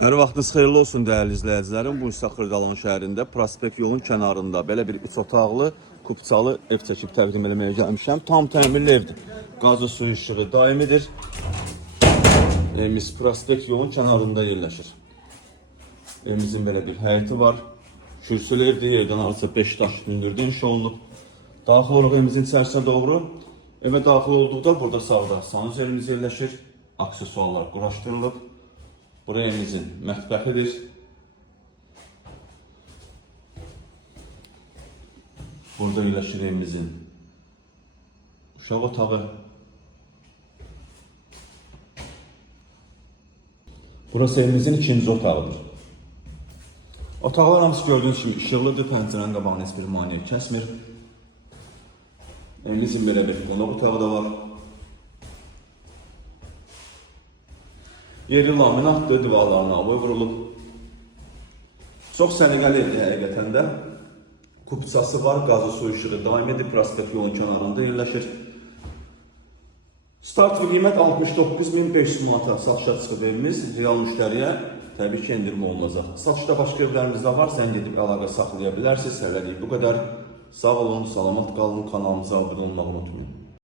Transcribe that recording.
Hər vaxtınız xeyirli olsun dəyərli izləyicilərim. Bu isə Xırdalan şəhərində Prospekt yolun kənarında belə bir 3 otaqlı, kupçalı ev çəkib təqdim etməyə gəlmişəm. Tam təmirli evdir. Qazı suyu işığı daimidir. Evimiz Prospekt yolun kənarında yerləşir. Evimizin belə bir həyəti var. Kürsülü evdir. Evdən arası 5 daş hündürdə inşa olunub. Daxil oluq evimizin içərisinə doğru. Evə daxil olduqda burada sağda sanuzerimiz yerləşir. Aksesuarlar quraşdırılıb. Burası evimizin mətbəxidir. Burada yerləşir evimizin uşaq otağı. Burası evimizin ikinci otağıdır. Otaqlar hamısı gördüğünüz kimi işıqlıdır. Pəncərənin qabağını heç bir maneə kəsmir. Evimizin belə bir qonaq otağı da var. Yeri laminatdır, divarlarına avoy vurulub. Çox səliqəli evdir həqiqətən də. Kupçası var, qazı su işığı daimidir, Prospekt yolun kənarında yerləşir. Start qiymət 69.500 manata satışa çıxıb evimiz. Real müştəriyə təbii ki, endirmə olunacaq. Satışda başqa evlərimizdə var, zəng edib əlaqə saxlaya bilərsiniz. Hələlik bu qədər. Sağ olun, salamat qalın, kanalımıza abunə olmağı unutmayın.